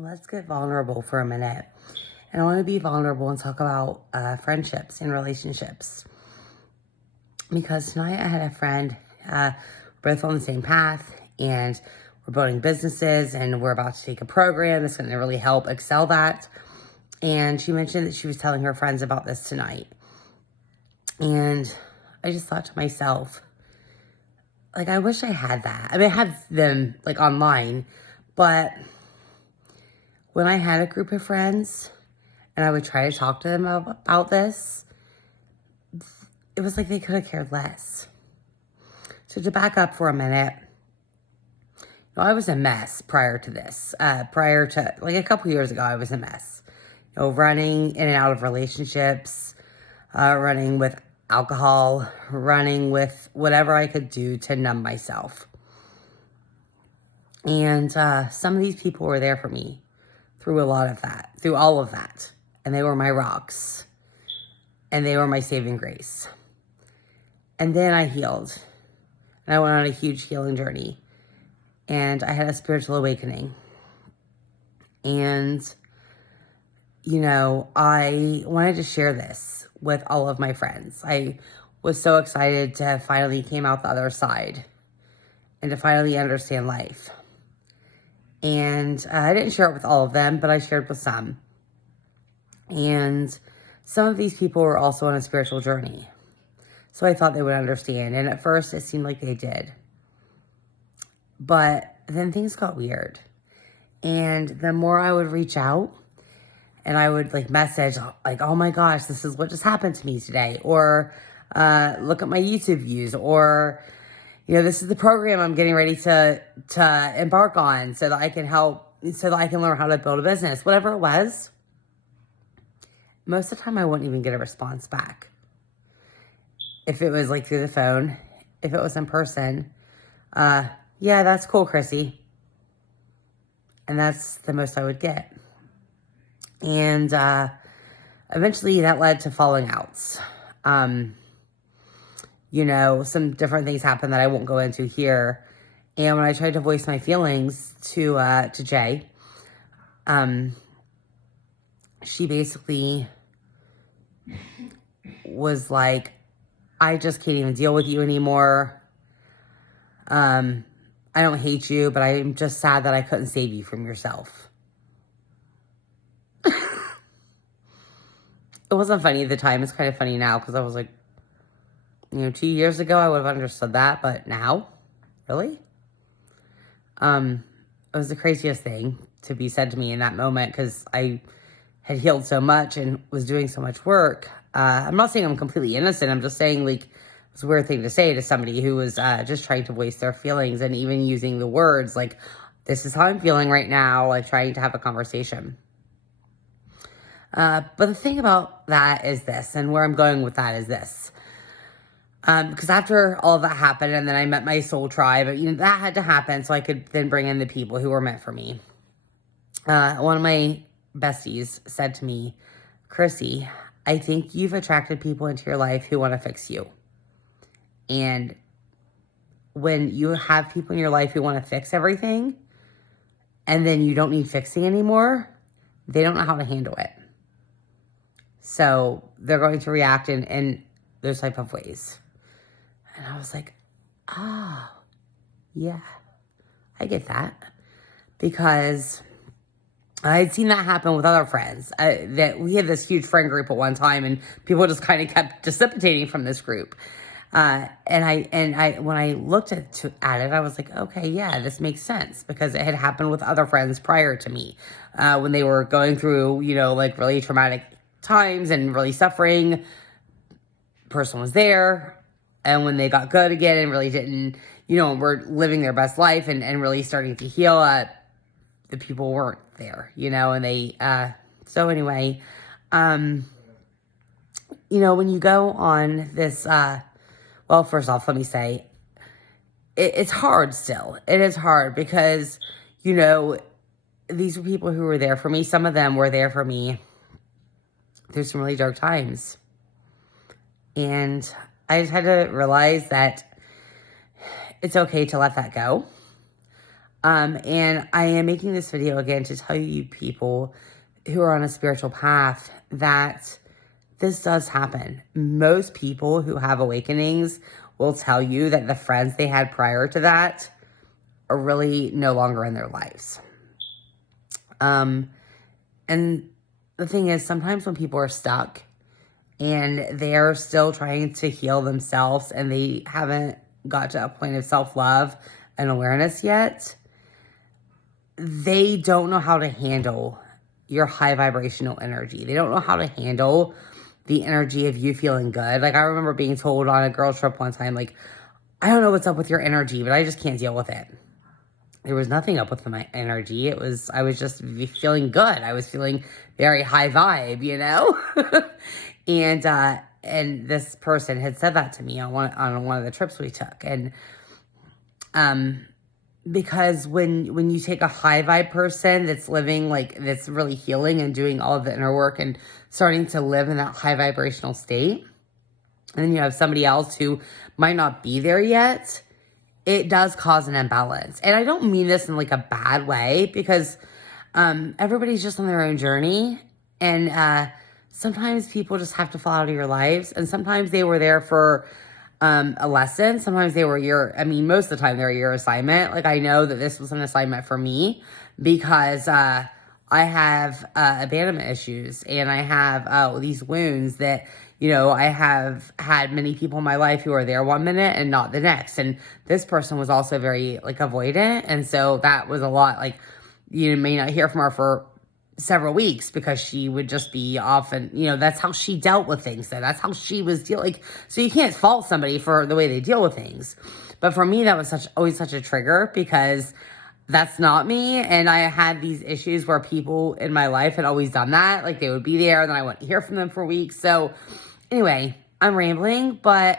Let's get vulnerable for a minute. And I want to be vulnerable and talk about friendships and relationships. Because tonight I had a friend, we're both on the same path, and we're building businesses, and we're about to take a program that's going to really help excel that. And she mentioned that she was telling her friends about this tonight. And I just thought to myself, like, I wish I had that. I mean, I have them, like, online, but when I had a group of friends and I would try to talk to them about this, it was like they could have cared less. So to back up for a minute, I was a mess prior to this. Prior to, like, a couple years ago, I was a mess. Running in and out of relationships, running with alcohol, running with whatever I could do to numb myself. And some of these people were there for me through a lot of that, through all of that. And they were my rocks. And they were my saving grace. And then I healed. And I went on a huge healing journey. And I had a spiritual awakening. And, I wanted to share this with all of my friends. I was so excited to finally came out the other side and to finally understand life. And I didn't share it with all of them, but I shared with some. And some of these people were also on a spiritual journey. So I thought they would understand. And at first, it seemed like they did. But then things got weird. And the more I would reach out, and I would message, like, oh my gosh, this is what just happened to me today. Or look at my YouTube views. Or, this is the program I'm getting ready to embark on so that I can learn how to build a business. Whatever it was, most of the time I wouldn't even get a response back. If it was through the phone, if it was in person, yeah, that's cool, Chrissy. And that's the most I would get. And eventually that led to falling outs. Some different things happened that I won't go into here. And when I tried to voice my feelings to Jay, she basically was like, I just can't even deal with you anymore. I don't hate you, but I'm just sad that I couldn't save you from yourself. It wasn't funny at the time. It's kind of funny now because I was like, 2 years ago I would have understood that, but now? Really? It was the craziest thing to be said to me in that moment because I had healed so much and was doing so much work. I'm not saying I'm completely innocent. I'm just saying, it's a weird thing to say to somebody who was just trying to voice their feelings and even using the words this is how I'm feeling right now, trying to have a conversation. But the thing about that is this, and where I'm going with that is this. Because after all of that happened, and then I met my soul tribe, that had to happen so I could then bring in the people who were meant for me. One of my besties said to me, Chrissy, I think you've attracted people into your life who want to fix you. And when you have people in your life who want to fix everything, and then you don't need fixing anymore, they don't know how to handle it. So they're going to react in those type of ways. And I was like, oh, yeah, I get that. Because I had seen that happen with other friends. That we had this huge friend group at one time, and people just kind of kept dissipating from this group. And I when I looked at it, I was like, okay, yeah, this makes sense because it had happened with other friends prior to me, when they were going through, really traumatic times and really suffering. Person was there, and when they got good again and really didn't, were living their best life and really starting to heal, the people weren't there, and they, so anyway, when you go on this, well, first off, let me say, it's hard still. It is hard because, these were people who were there for me. Some of them were there for me through some really dark times. And I just had to realize that it's okay to let that go. And I am making this video again to tell you people who are on a spiritual path that this does happen. Most people who have awakenings will tell you that the friends they had prior to that are really no longer in their lives. And the thing is, sometimes when people are stuck and they're still trying to heal themselves and they haven't got to a point of self-love and awareness yet, they don't know how to handle your high vibrational energy. They don't know how to handle the energy of you feeling good. Like, I remember being told on a girl trip one time, like, I don't know what's up with your energy, but I just can't deal with it. There was nothing up with my energy. I was just feeling good. I was feeling very high vibe, you know? And this person had said that to me on one of the trips we took. And, because when you take a high vibe person that's living, like, that's really healing and doing all of the inner work and starting to live in that high vibrational state, and then you have somebody else who might not be there yet, it does cause an imbalance. And I don't mean this in like a bad way, because everybody's just on their own journey. And sometimes people just have to fall out of your lives. And sometimes they were there for a lesson. Sometimes they were most of the time they're your assignment. Like, I know that this was an assignment for me because I have abandonment issues, and I have these wounds that, you know, I have had many people in my life who are there one minute and not the next. And this person was also very, like, avoidant. And so that was a lot. Like, you may not hear from her for several weeks because she would just be off, and, you know, that's how she dealt with things. So that's how she was dealing. Like, so you can't fault somebody for the way they deal with things. But for me, that was always such a trigger, because that's not me. And I had these issues where people in my life had always done that. Like, they would be there and then I wouldn't hear from them for weeks. So anyway, I'm rambling, but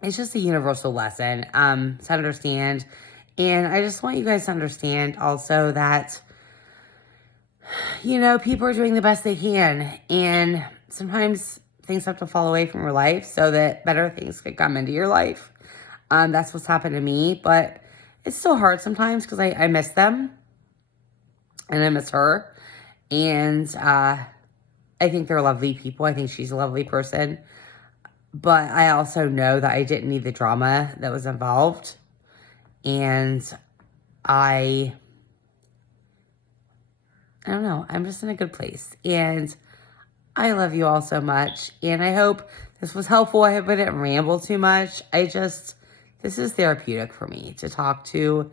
it's just a universal lesson to understand. And I just want you guys to understand also that, you know, people are doing the best they can. And sometimes things have to fall away from your life so that better things could come into your life. That's what's happened to me. But it's still hard sometimes because I miss them. And I miss her. And I think they're lovely people. I think she's a lovely person. But I also know that I didn't need the drama that was involved. And I don't know. I'm just in a good place. And I love you all so much. And I hope this was helpful. I hope I didn't ramble too much. This is therapeutic for me to talk to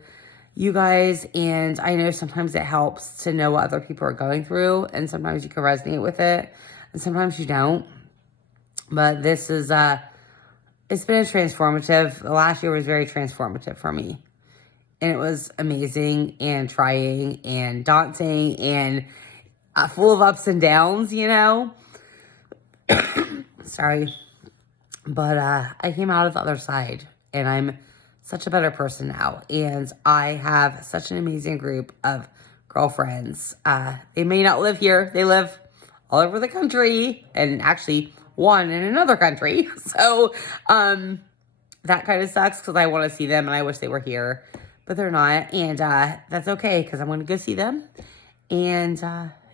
you guys. And I know sometimes it helps to know what other people are going through. And sometimes you can resonate with it. And sometimes you don't. But this is, it's been transformative. The last year was very transformative for me. And it was amazing and trying and daunting and full of ups and downs, you know. Sorry. But I came out of the other side. And I'm such a better person now. And I have such an amazing group of girlfriends. They may not live here. They live all over the country. And actually, one in another country. So that kind of sucks because I want to see them and I wish they were here. But they're not. And that's okay because I'm going to go see them. And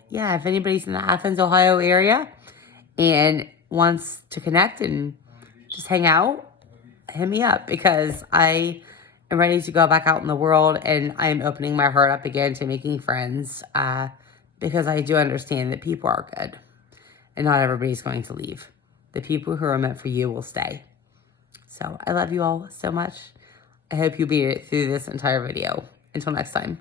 yeah, if anybody's in the Athens, Ohio area and wants to connect and just hang out, hit me up, because I am ready to go back out in the world, and I am opening my heart up again to making friends, because I do understand that people are good and not everybody's going to leave. The people who are meant for you will stay. So I love you all so much. I hope you beat it through this entire video. Until next time.